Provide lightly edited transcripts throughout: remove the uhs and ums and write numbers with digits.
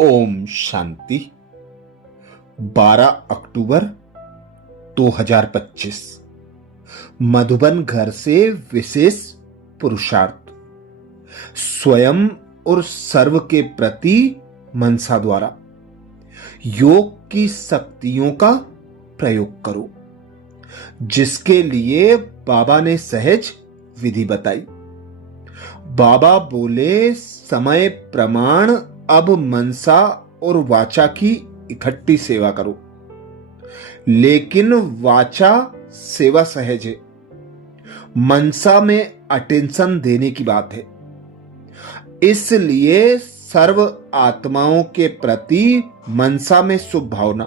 ओम शांति। 12 अक्टूबर 2025 मधुबन घर से विशेष पुरुषार्थ स्वयं और सर्व के प्रति मनसा द्वारा योग की शक्तियों का प्रयोग करो, जिसके लिए बाबा ने सहज विधि बताई। बाबा बोले, समय प्रमाण अब मनसा और वाचा की इकट्ठी सेवा करो, लेकिन वाचा सेवा सहज है, मनसा में अटेंशन देने की बात है। इसलिए सर्व आत्माओं के प्रति मनसा में शुभ भावना,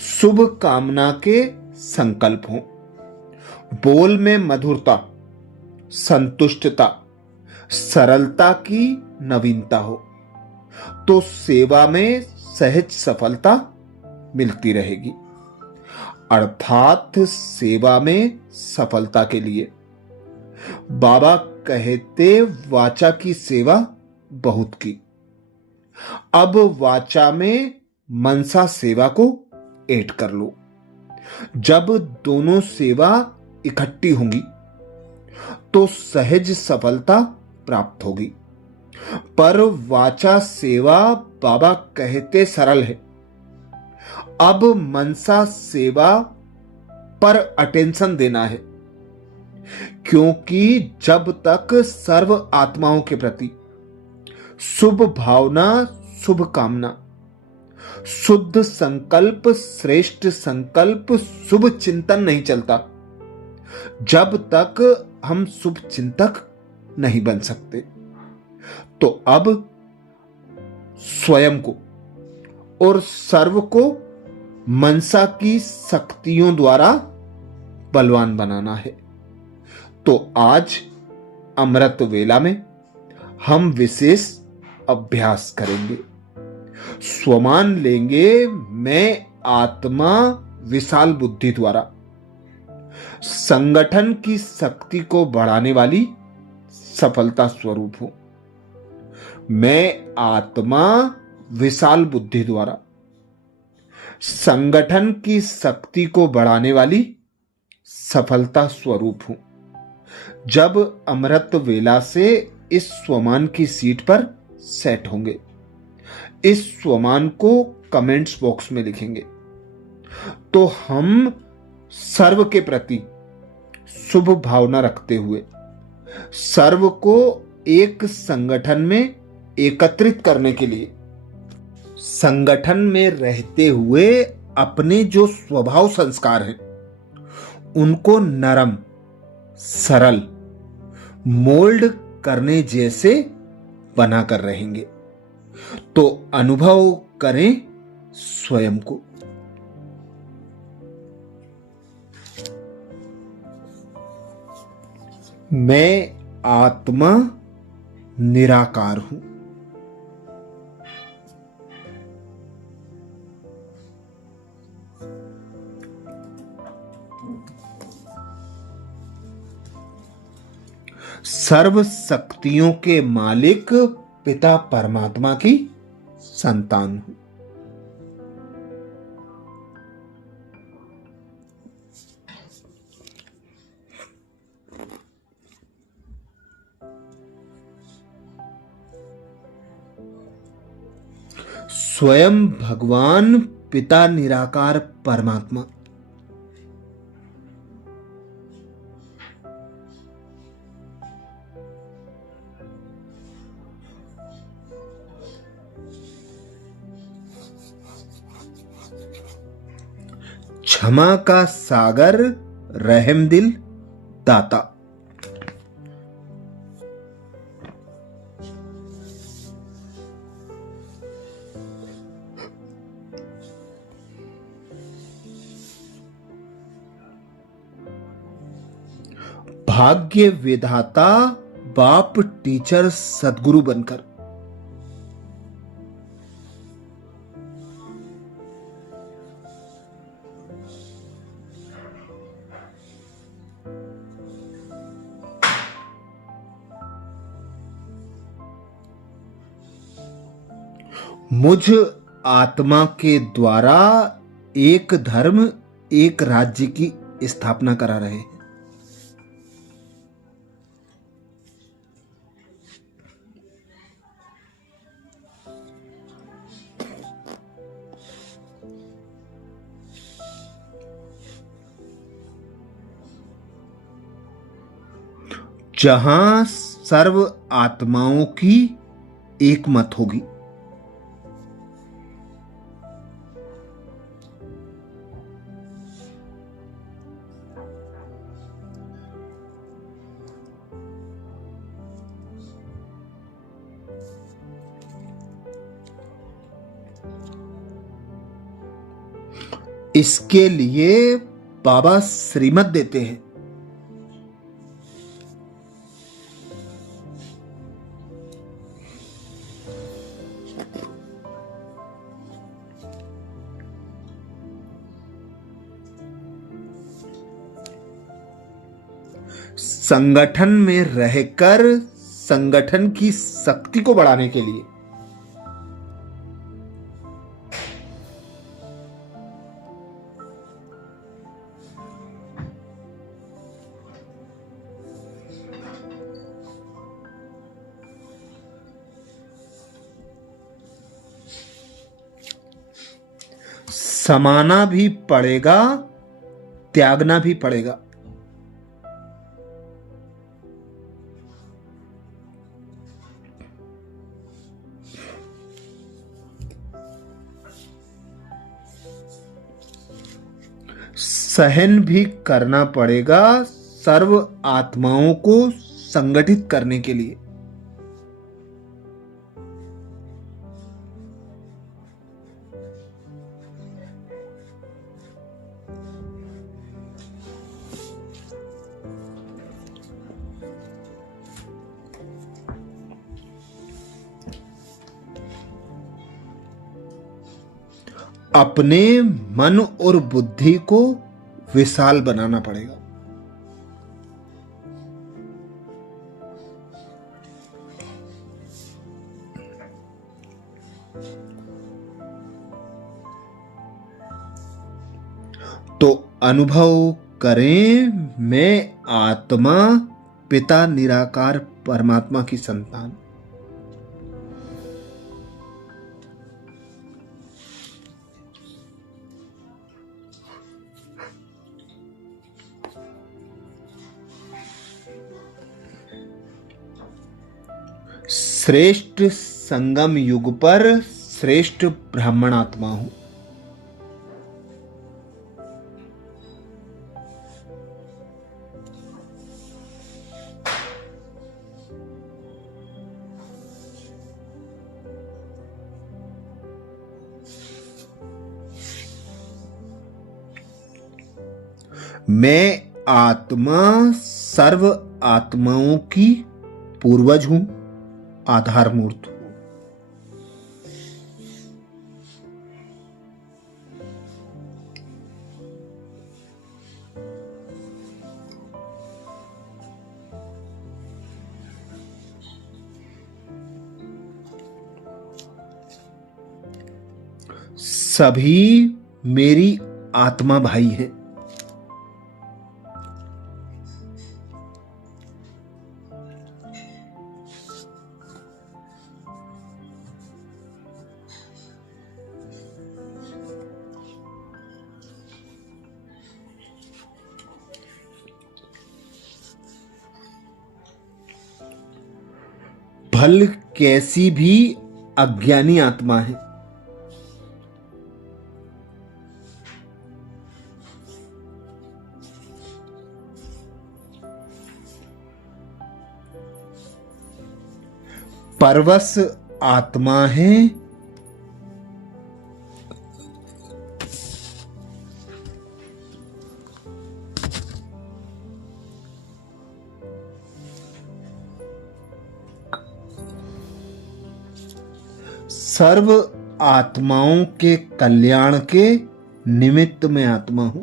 शुभ कामना के संकल्प हो। बोल में मधुरता, संतुष्टता, सरलता की नवीनता हो, तो सेवा में सहज सफलता मिलती रहेगी। अर्थात सेवा में सफलता के लिए बाबा कहते, वाचा की सेवा बहुत की, अब वाचा में मनसा सेवा को ऐड कर लो। जब दोनों सेवा इकट्ठी होंगी तो सहज सफलता प्राप्त होगी। पर वाचा सेवा बाबा कहते सरल है, अब मनसा सेवा पर अटेंशन देना है, क्योंकि जब तक सर्व आत्माओं के प्रति शुभ भावना, शुभ कामना, शुद्ध संकल्प, श्रेष्ठ संकल्प, शुभ चिंतन नहीं चलता, जब तक हम शुभ चिंतक नहीं बन सकते। तो अब स्वयं को और सर्व को मनसा की शक्तियों द्वारा बलवान बनाना है। तो आज अमृत वेला में हम विशेष अभ्यास करेंगे। स्वमान लेंगे, मैं आत्मा विशाल बुद्धि द्वारा संगठन की शक्ति को बढ़ाने वाली सफलता स्वरूप हूं। मैं आत्मा विशाल बुद्धि द्वारा संगठन की शक्ति को बढ़ाने वाली सफलता स्वरूप हूं। जब अमृत वेला से इस स्वमान की सीट पर सेट होंगे, इस स्वमान को कमेंट्स बॉक्स में लिखेंगे, तो हम सर्व के प्रति शुभ भावना रखते हुए सर्व को एक संगठन में एकत्रित करने के लिए, संगठन में रहते हुए अपने जो स्वभाव संस्कार हैं उनको नरम, सरल, मोल्ड करने जैसे बनाकर रहेंगे। तो अनुभव करें स्वयं को। मैं आत्मा निराकार हूं। सर्व शक्तियों के मालिक पिता परमात्मा की संतान हूं। स्वयं भगवान पिता निराकार परमात्मा क्षमा का सागर, रहमदिल दाता। भाग्य विधाता, बाप, टीचर, सदगुरु बनकर मुझ आत्मा के द्वारा एक धर्म, एक राज्य की स्थापना करा रहे हैं। जहां सर्व आत्माओं की एक मत होगी। इसके लिए बाबा श्रीमत देते हैं। संगठन में रहकर संगठन की शक्ति को बढ़ाने के लिए समाना भी पड़ेगा, त्यागना भी पड़ेगा। सहन भी करना पड़ेगा सर्व आत्माओं को संगठित करने के लिए। अपने मन और बुद्धि को विशाल बनाना पड़ेगा। तो अनुभव करें, मैं आत्मा पिता निराकार परमात्मा की संतान। श्रेष्ठ संगम युग पर श्रेष्ठ ब्राह्मण आत्मा हूं। मैं आत्मा सर्व आत्माओं की पूर्वज हूं, आधार मूर्त हूं। सभी मेरी आत्मा भाई हैं। भल कैसी भी अज्ञानी आत्मा है, परवश आत्मा है, सर्व आत्माओं के कल्याण के निमित्त में आत्मा हूं।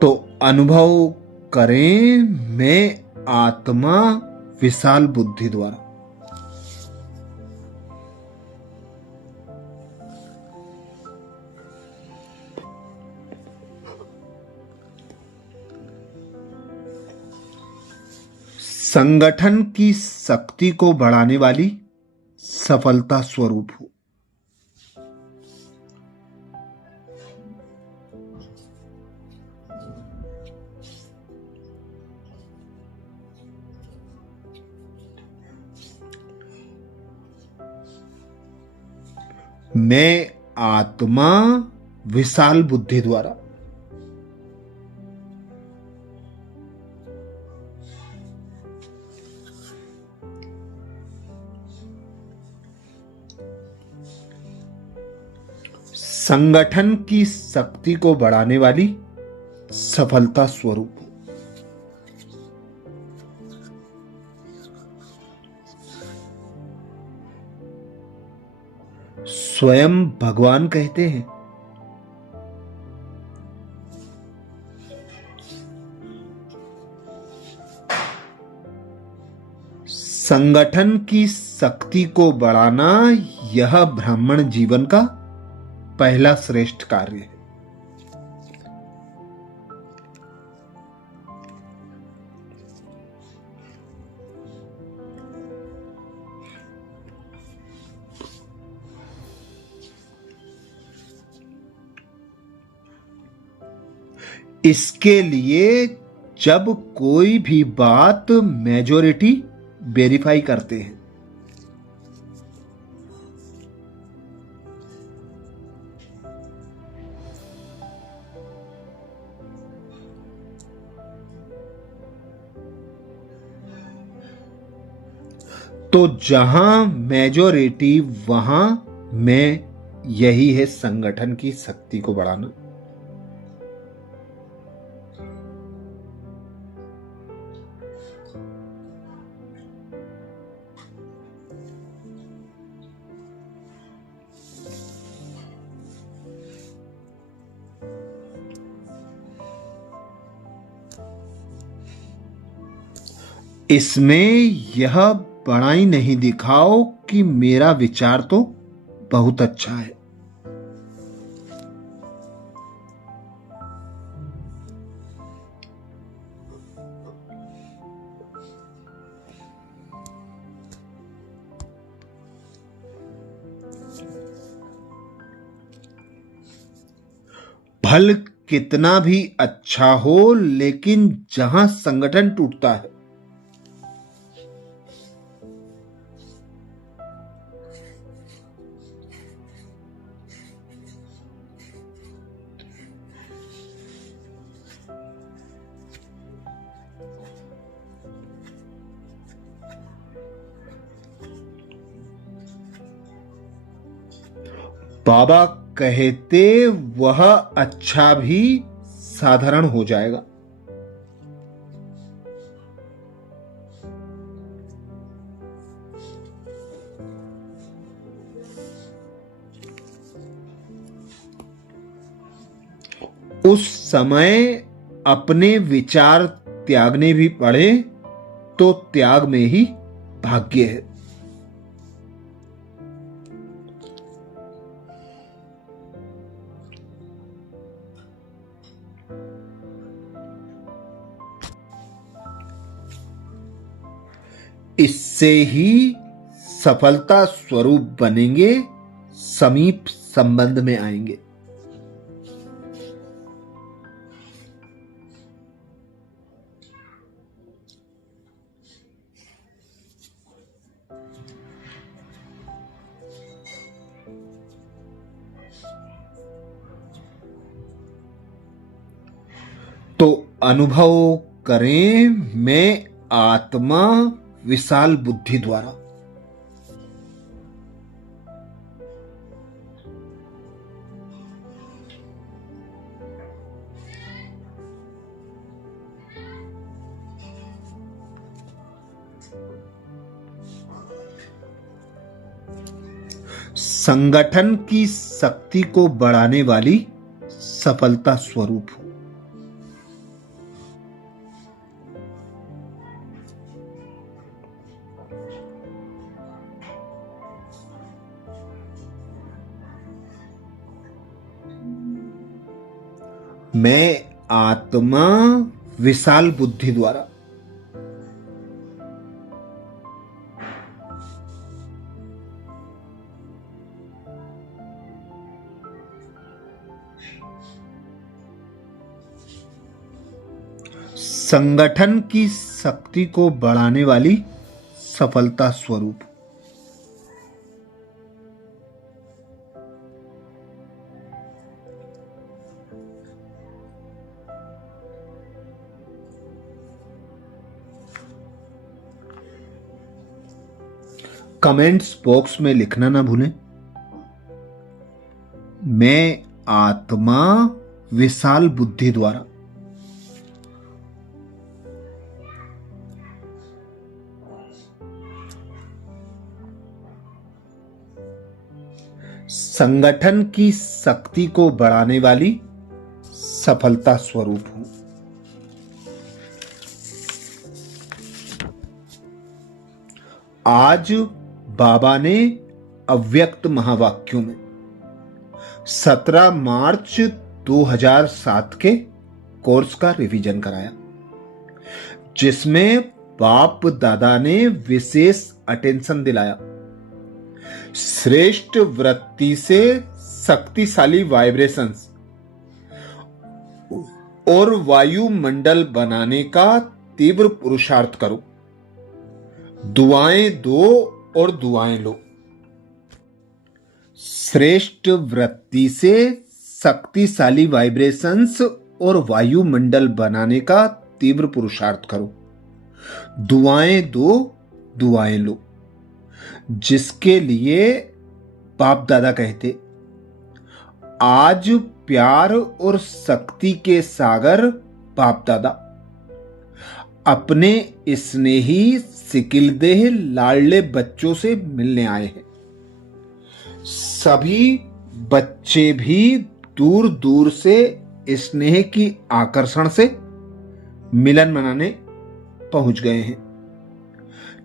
तो अनुभव करें मैं आत्मा विशाल बुद्धि द्वारा। संगठन की शक्ति को बढ़ाने वाली सफलता स्वरूप हूं। मैं आत्मा विशाल बुद्धि द्वारा। संगठन की शक्ति को बढ़ाने वाली सफलता स्वरूप हूं। स्वयं भगवान कहते हैं, संगठन की शक्ति को बढ़ाना यह ब्राह्मण जीवन का पहला श्रेष्ठ कार्य है। इसके लिए जब कोई भी बात मेजॉरिटी वेरीफाई करते हैं, तो जहां मेजॉरिटी वहां मैं, यही है संगठन की शक्ति को बढ़ाना। इसमें यह बड़ाई नहीं दिखाओ कि मेरा विचार तो बहुत अच्छा है। फल कितना भी अच्छा हो, लेकिन जहां संगठन टूटता है, बाबा कहते वह अच्छा भी साधारण हो जाएगा। उस समय अपने विचार त्यागने भी पड़े तो त्याग में ही भाग्य है। इससे ही सफलता स्वरूप बनेंगे, समीप संबंध में आएंगे। तो अनुभव करें मैं आत्मा विशाल बुद्धि द्वारा। संगठन की शक्ति को बढ़ाने वाली सफलता स्वरूप हूं। मैं आत्मा विशाल बुद्धि द्वारा। संगठन की शक्ति को बढ़ाने वाली सफलता स्वरूप। कमेंट्स बॉक्स में लिखना ना भूलें, मैं आत्मा विशाल बुद्धि द्वारा। संगठन की शक्ति को बढ़ाने वाली सफलता स्वरूप हूं। आज बाबा ने अव्यक्त महावाक्यों में 17 मार्च 2007 के कोर्स का रिवीजन कराया, जिसमें बाप दादा ने विशेष अटेंशन दिलाया। श्रेष्ठ वृत्ति से शक्तिशाली वाइब्रेशंस और वायुमंडल बनाने का तीव्र पुरुषार्थ करो। दुआएं दो और दुआएं लो। श्रेष्ठ वृत्ति से शक्तिशाली वाइब्रेशंस और वायुमंडल बनाने का तीव्र पुरुषार्थ करो। दुआएं दो, दुआएं लो, जिसके लिए बाप दादा कहते, आज प्यार और शक्ति के सागर बाप दादा अपने स्नेही सिकिलदेह लाडले बच्चों से मिलने आए हैं। सभी बच्चे भी दूर दूर से स्नेह की आकर्षण से मिलन मनाने पहुंच गए हैं।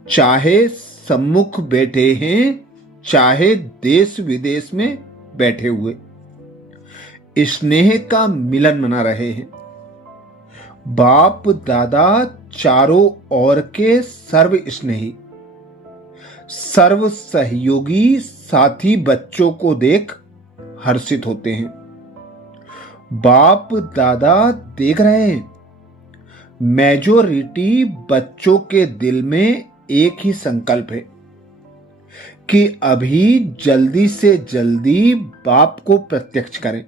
चाहे सम्मुख बैठे हैं, चाहे देश विदेश में बैठे हुए, स्नेह का मिलन मना रहे हैं। बाप दादा चारों ओर के सर्व स्नेही, सर्व सहयोगी साथी बच्चों को देख हर्षित होते हैं। बाप दादा देख रहे हैं, मेजॉरिटी बच्चों के दिल में एक ही संकल्प है कि अभी जल्दी से जल्दी बाप को प्रत्यक्ष करें।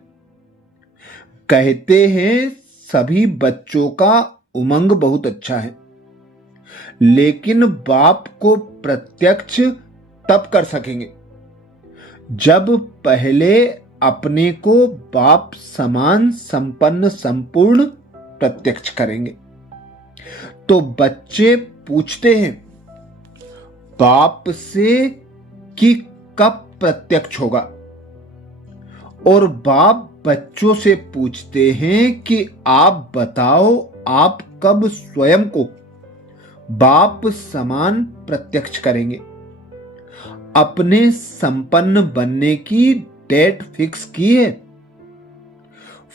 कहते हैं सभी बच्चों का उमंग बहुत अच्छा है, लेकिन बाप को प्रत्यक्ष तब कर सकेंगे जब पहले अपने को बाप समान संपन्न संपूर्ण प्रत्यक्ष करेंगे। तो बच्चे पूछते हैं बाप से कि कब प्रत्यक्ष होगा, और बाप बच्चों से पूछते हैं कि आप बताओ आप कब स्वयं को बाप समान प्रत्यक्ष करेंगे। अपने संपन्न बनने की डेट फिक्स की है।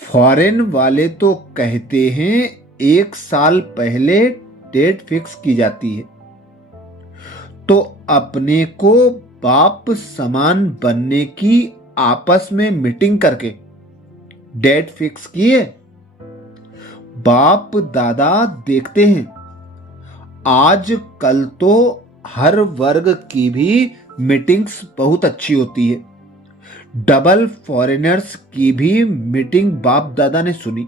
फॉरेन वाले तो कहते हैं 1 साल पहले डेट फिक्स की जाती है। तो अपने को बाप समान बनने की आपस में मीटिंग करके डेट फिक्स की है। बाप दादा देखते हैं आज कल तो हर वर्ग की भी मीटिंग्स बहुत अच्छी होती है। डबल फॉरेनर्स की भी मीटिंग बाप दादा ने सुनी,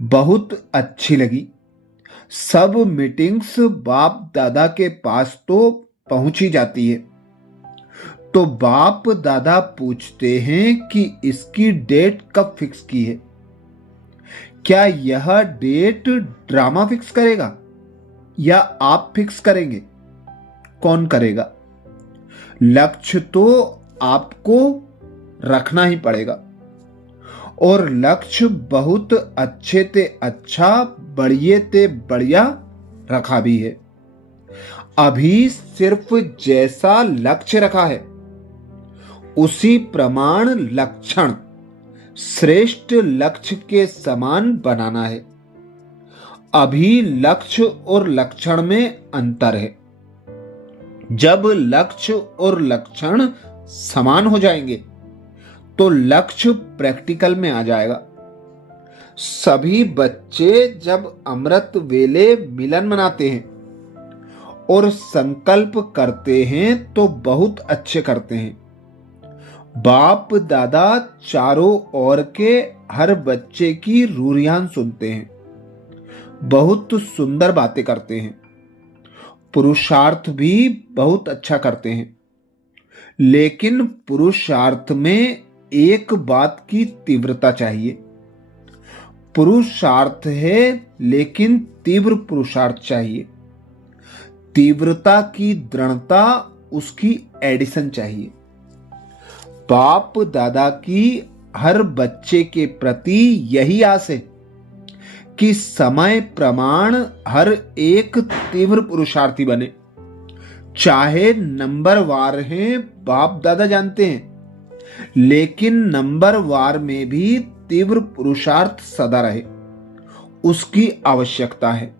बहुत अच्छी लगी। सब मीटिंग्स बाप दादा के पास तो पहुंची जाती है। तो बाप दादा पूछते हैं कि इसकी डेट कब फिक्स की है। क्या यह डेट ड्रामा फिक्स करेगा या आप फिक्स करेंगे? कौन करेगा? लक्ष्य तो आपको रखना ही पड़ेगा, और लक्ष्य बहुत अच्छे ते अच्छा, बढ़िए ते बढ़िया रखा भी है। अभी सिर्फ जैसा लक्ष्य रखा है उसी प्रमाण लक्षण श्रेष्ठ लक्ष्य के समान बनाना है। अभी लक्ष्य और लक्षण में अंतर है। जब लक्ष्य और लक्षण समान हो जाएंगे तो लक्ष्य प्रैक्टिकल में आ जाएगा। सभी बच्चे जब अमृत वेले मिलन मनाते हैं और संकल्प करते हैं तो बहुत अच्छे करते हैं। बाप दादा चारों ओर के हर बच्चे की रूरियान सुनते हैं, बहुत सुंदर बातें करते हैं, पुरुषार्थ भी बहुत अच्छा करते हैं। लेकिन पुरुषार्थ में एक बात की तीव्रता चाहिए। पुरुषार्थ है लेकिन तीव्र पुरुषार्थ चाहिए। तीव्रता की दृढ़ता, उसकी एडिशन चाहिए। बाप दादा की हर बच्चे के प्रति यही आस है कि समय प्रमाण हर एक तीव्र पुरुषार्थी बने। चाहे नंबर वार हैं, बाप दादा जानते हैं, लेकिन नंबर वार में भी तीव्र पुरुषार्थ सदा रहे, उसकी आवश्यकता है।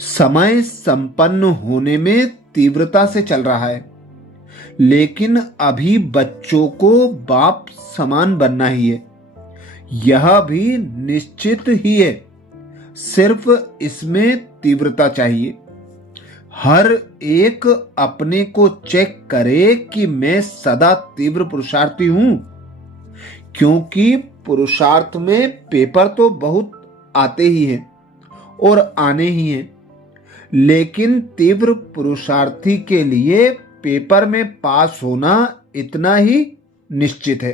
समय संपन्न होने में तीव्रता से चल रहा है, लेकिन अभी बच्चों को बाप समान बनना ही है। यह भी निश्चित ही है, सिर्फ इसमें तीव्रता चाहिए। हर एक अपने को चेक करे कि मैं सदा तीव्र पुरुषार्थी हूं, क्योंकि पुरुषार्थ में पेपर तो बहुत आते ही हैं और आने ही हैं, लेकिन तीव्र पुरुषार्थी के लिए पेपर में पास होना इतना ही निश्चित है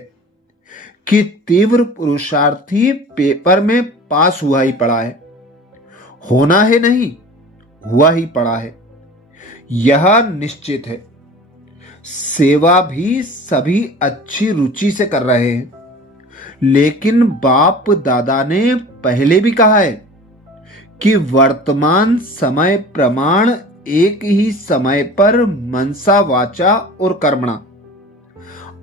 कि तीव्र पुरुषार्थी पेपर में पास हुआ ही पड़ा है। होना है नहीं, हुआ ही पड़ा है, यह निश्चित है। सेवा भी सभी अच्छी रुचि से कर रहे हैं, लेकिन बाप दादा ने पहले भी कहा है कि वर्तमान समय प्रमाण एक ही समय पर मनसा वाचा और कर्मणा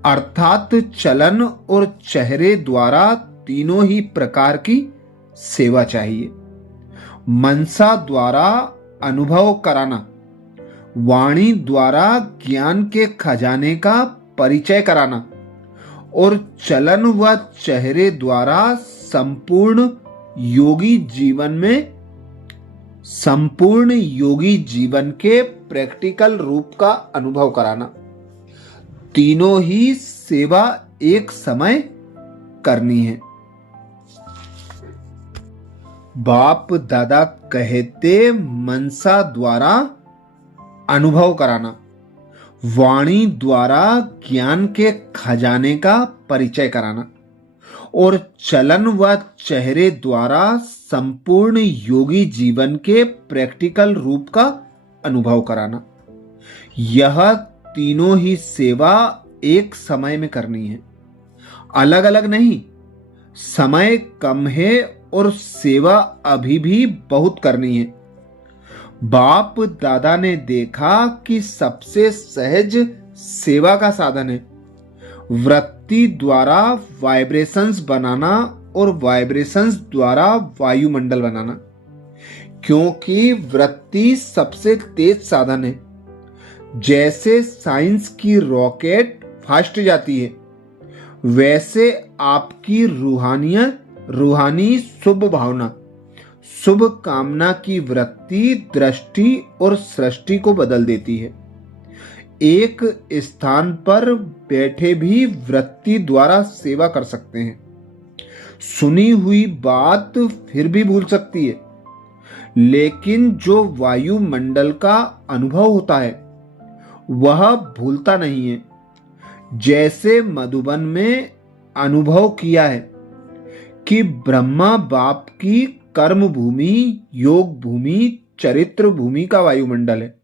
अर्थात चलन और चेहरे द्वारा तीनों ही प्रकार की सेवा चाहिए। मनसा द्वारा अनुभव कराना, वाणी द्वारा ज्ञान के खजाने का परिचय कराना और चलन व चेहरे द्वारा संपूर्ण योगी जीवन के प्रैक्टिकल रूप का अनुभव कराना। तीनों ही सेवा एक समय करनी है। बाप दादा कहते मनसा द्वारा अनुभव कराना, वाणी द्वारा ज्ञान के खजाने का परिचय कराना और चलन व चेहरे द्वारा संपूर्ण योगी जीवन के प्रैक्टिकल रूप का अनुभव कराना। यह तीनों ही सेवा एक समय में करनी है, अलग अलग नहीं। समय कम है और सेवा अभी भी बहुत करनी है। बाप दादा ने देखा कि सबसे सहज सेवा का साधन है वृत्ति द्वारा वाइब्रेशंस बनाना और वाइब्रेशंस द्वारा वायुमंडल बनाना, क्योंकि वृत्ति सबसे तेज साधन है। जैसे साइंस की रॉकेट फास्ट जाती है, वैसे आपकी रूहानी शुभ भावना, शुभ कामना की वृत्ति दृष्टि और सृष्टि को बदल देती है। एक स्थान पर बैठे भी वृत्ति द्वारा सेवा कर सकते हैं। सुनी हुई बात फिर भी भूल सकती है, लेकिन जो वायुमंडल का अनुभव होता है वह भूलता नहीं है। जैसे मधुबन में अनुभव किया है कि ब्रह्मा बाप की कर्म भूमि, योग भूमि, चरित्र भूमि का वायुमंडल है।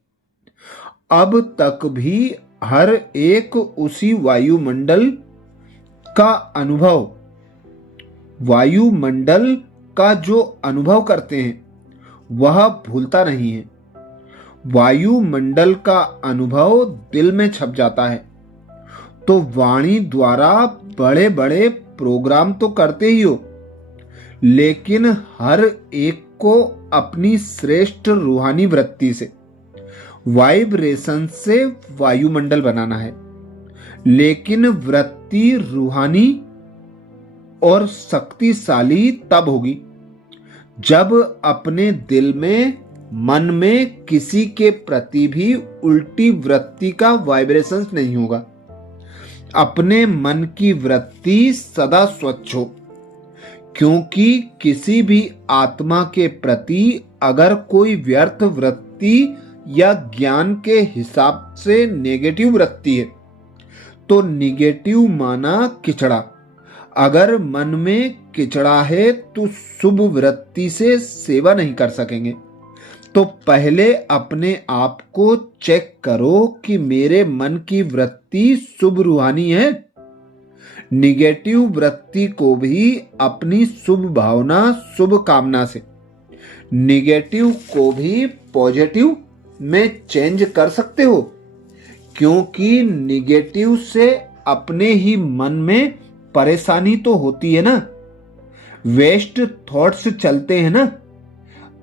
अब तक भी हर एक उसी वायुमंडल का जो अनुभव करते हैं वह भूलता नहीं है। वायुमंडल का अनुभव दिल में छप जाता है तो वाणी द्वारा बड़े बड़े प्रोग्राम तो करते ही हो, लेकिन हर एक को अपनी श्रेष्ठ रूहानी वृत्ति से, वाइब्रेशन से वायुमंडल बनाना है। लेकिन वृत्ति रूहानी और शक्तिशाली तब होगी जब अपने दिल में, मन में किसी के प्रति भी उल्टी वृत्ति का वाइब्रेशन नहीं होगा। अपने मन की वृत्ति सदा स्वच्छ हो, क्योंकि किसी भी आत्मा के प्रति अगर कोई व्यर्थ वृत्ति या ज्ञान के हिसाब से नेगेटिव वृत्ति है तो नेगेटिव माना किचड़ा। अगर मन में किचड़ा है तो शुभ वृत्ति से सेवा नहीं कर सकेंगे। तो पहले अपने आप को चेक करो कि मेरे मन की वृत्ति शुभ रूहानी है। निगेटिव वृत्ति को भी अपनी शुभ भावना, शुभ कामना से निगेटिव को भी पॉजिटिव में चेंज कर सकते हो, क्योंकि निगेटिव से अपने ही मन में परेशानी तो होती है ना, वेस्ट थॉट्स चलते हैं ना।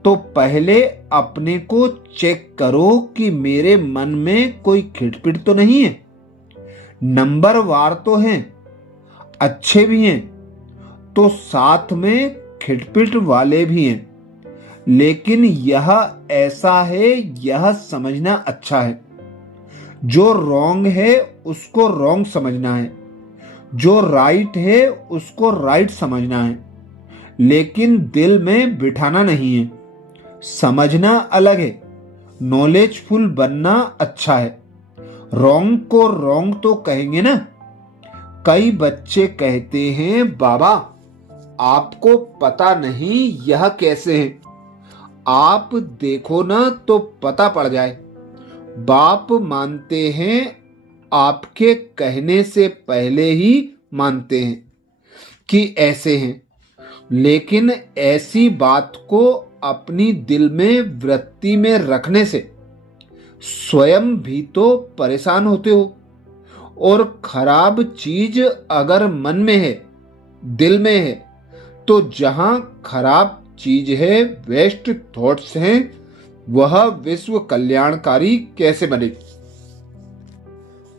तो पहले अपने को चेक करो कि मेरे मन में कोई खिटपिट तो नहीं है। नंबर वार तो हैं, अच्छे भी हैं, तो साथ में खिटपिट वाले भी हैं, लेकिन यह ऐसा है, यह समझना अच्छा है। जो रॉन्ग है उसको रॉन्ग समझना है, जो राइट है उसको राइट समझना है, लेकिन दिल में बिठाना नहीं है। समझना अलग है, नॉलेजफुल बनना अच्छा है। रॉन्ग को रॉन्ग तो कहेंगे ना। कई बच्चे कहते हैं बाबा आपको पता नहीं यह कैसे है, आप देखो ना तो पता पड़ जाए। बाप मानते हैं, आपके कहने से पहले ही मानते हैं कि ऐसे हैं, लेकिन ऐसी बात को अपनी दिल में वृत्ति में रखने से स्वयं भी तो परेशान होते हो। और खराब चीज अगर मन में है, दिल में है, तो जहां खराब चीज है, वेस्ट थॉट्स हैं, वह विश्व कल्याणकारी कैसे बने।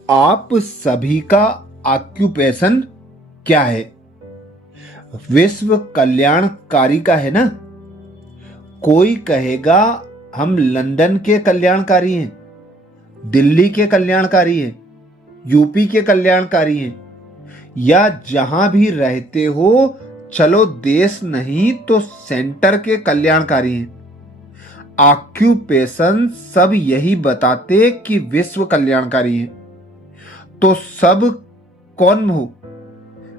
आप सभी का ऑक्यूपेशन क्या है? विश्व कल्याणकारी का है ना। कोई कहेगा हम लंदन के कल्याणकारी हैं, दिल्ली के कल्याणकारी हैं, यूपी के कल्याणकारी हैं, या जहां भी रहते हो, चलो देश नहीं तो सेंटर के कल्याणकारी हैं। ऑक्यूपेशन सब यही बताते कि विश्व कल्याणकारी है। तो सब कौन हो?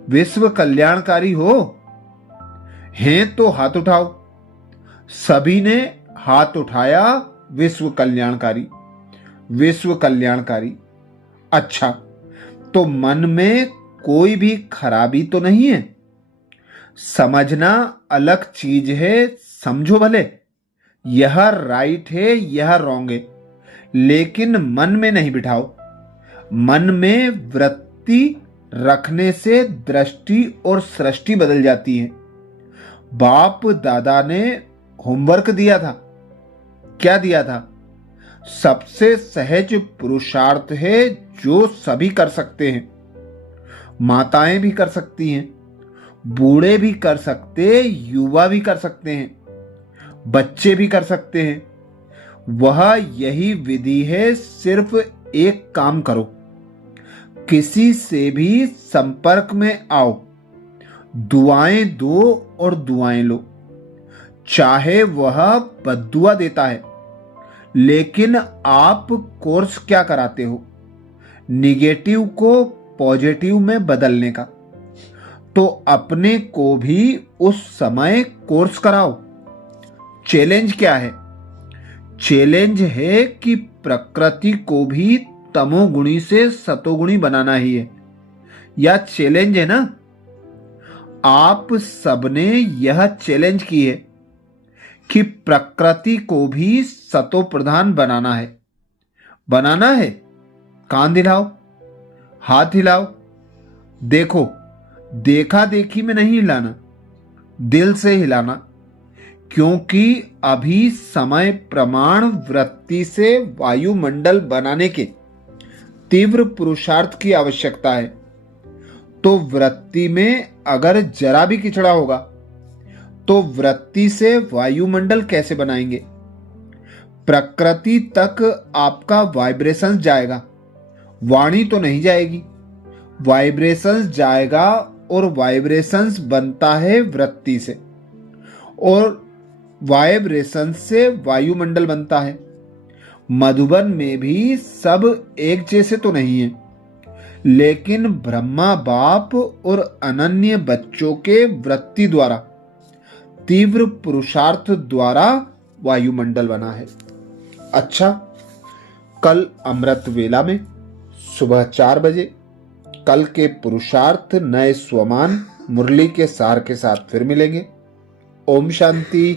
विश्व कल्याणकारी हो? हैं तो हाथ उठाओ। सभी ने हाथ उठाया। विश्व कल्याणकारी, विश्व कल्याणकारी। अच्छा, तो मन में कोई भी खराबी तो नहीं है। समझना अलग चीज है, समझो भले यह राइट है, यह रॉन्ग है, लेकिन मन में नहीं बिठाओ। मन में वृत्ति रखने से दृष्टि और सृष्टि बदल जाती है। बाप दादा ने होमवर्क दिया था। क्या दिया था? सबसे सहज पुरुषार्थ है जो सभी कर सकते हैं। माताएं भी कर सकती हैं, बूढ़े भी कर सकते, युवा भी कर सकते हैं, बच्चे भी कर सकते हैं। वह यही विधि है। सिर्फ एक काम करो, किसी से भी संपर्क में आओ, दुआएं दो और दुआएं लो। चाहे वह बद्दुआ देता है, लेकिन आप कोर्स क्या कराते हो? निगेटिव को पॉजिटिव में बदलने का। तो अपने को भी उस समय कोर्स कराओ। चैलेंज क्या है? चैलेंज है कि प्रकृति को भी तमोगुणी से सतोगुणी बनाना ही है। यह चैलेंज है ना। आप सबने यह चैलेंज की है कि प्रकृति को भी सतो प्रधान बनाना है। बनाना है? कान हिलाओ, हाथ हिलाओ। देखो, देखा देखी में नहीं हिलाना, दिल से हिलाना, क्योंकि अभी समय प्रमाण वृत्ति से वायुमंडल बनाने के तीव्र पुरुषार्थ की आवश्यकता है। तो वृत्ति में अगर जरा भी किचड़ा होगा तो वृत्ति से वायुमंडल कैसे बनाएंगे? प्रकृति तक आपका वाइब्रेशंस जाएगा, वाणी तो नहीं जाएगी। वाइब्रेशंस जाएगा और वाइब्रेशंस बनता है वृत्ति से, और वाइब्रेशंस से वायुमंडल बनता है। मधुबन में भी सब एक जैसे तो नहीं है, लेकिन ब्रह्मा बाप और अनन्य बच्चों के वृत्ति द्वारा, तीव्र पुरुषार्थ द्वारा वायुमंडल बना है। अच्छा, कल अमृत वेला में सुबह 4 बजे कल के पुरुषार्थ नए स्वमान मुरली के सार के साथ फिर मिलेंगे। ओम शांति।